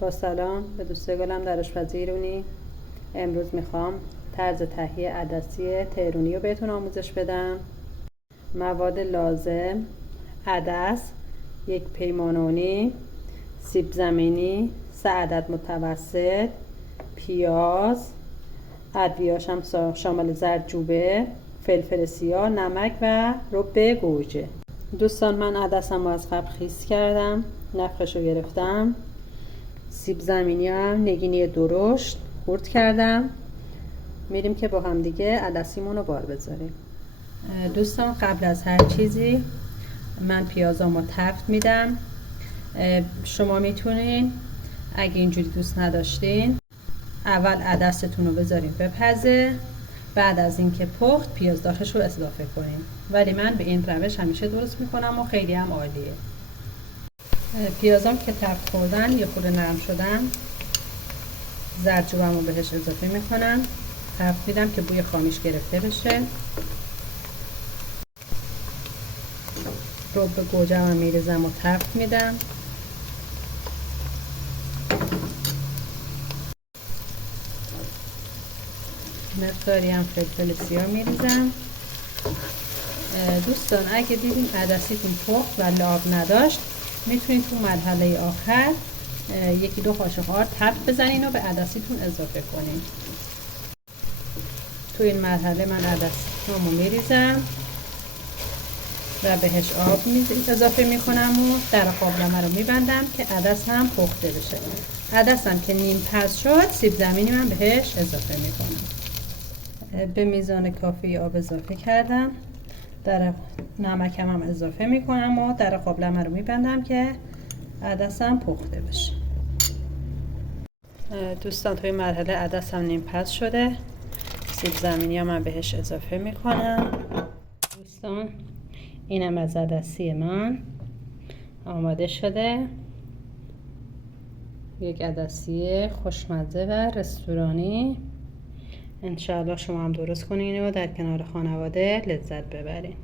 با سلام به دوستای گلم در آشپزی ایرانی. امروز میخوام طرز تهیه عدسی تهرونی رو بهتون آموزش بدم. مواد لازم: عدس 1 پیمانونی، سیب زمینی 3 عدد متوسط، پیاز، ادویه‌اش هم شامل زردچوبه، فلفل سیاه، نمک و رب گوجه. دوستان، من عدسم رو از قبل خیس کردم، نفخش رو گرفتم. سیب زمینی هم نگینی درشت خورد کردم. میریم که با هم دیگه عدسیمون رو بار بذاریم. دوستان، قبل از هر چیزی من پیازامو تفت میدم. شما میتونین اگه اینجوری دوست نداشتین اول عدستون رو بذارین بپزه، بعد از اینکه پخت پیاز داخلش رو اضافه کنین، ولی من به این روش همیشه درست میکنم و خیلی هم عالیه. پیازام که تفت خوردن یه خورده نرم شدن، زردچوبم رو بهش اضافه میکنم، تفت میدم که بوی خامیش گرفته بشه. رب گوجه هم میریزم و تفت میدم. مقداری هم فلفل سیاه میریزم. دوستان، اگه دیدین عدسیتون پخت و لعاب نداشت میتونید تو مرحله آخر 1-2 قاشق آرد تفت بزنین و به عدسیتون اضافه کنین. تو این مرحله من عدسیمو میریزم و بهش آب اضافه میکنم و در قابلمه رو میبندم که عدس هم پخته بشه. عدسم که نیم پز شد، سیب زمینی من بهش اضافه میکنم. به میزان کافی آب اضافه کردم. در نمکم هم اضافه میکنم و در قابلمه رو میبندم که عدسم پخته بشه. دوستان، توی مرحله عدسم نیم پز شده، سیب زمینی هم من بهش اضافه میکنم. دوستان، اینم از عدسی من آماده شده. یک عدسی خوشمزه و رستورانی. انشاءالله شما هم درست کنین و در کنار خانواده لذت ببرین.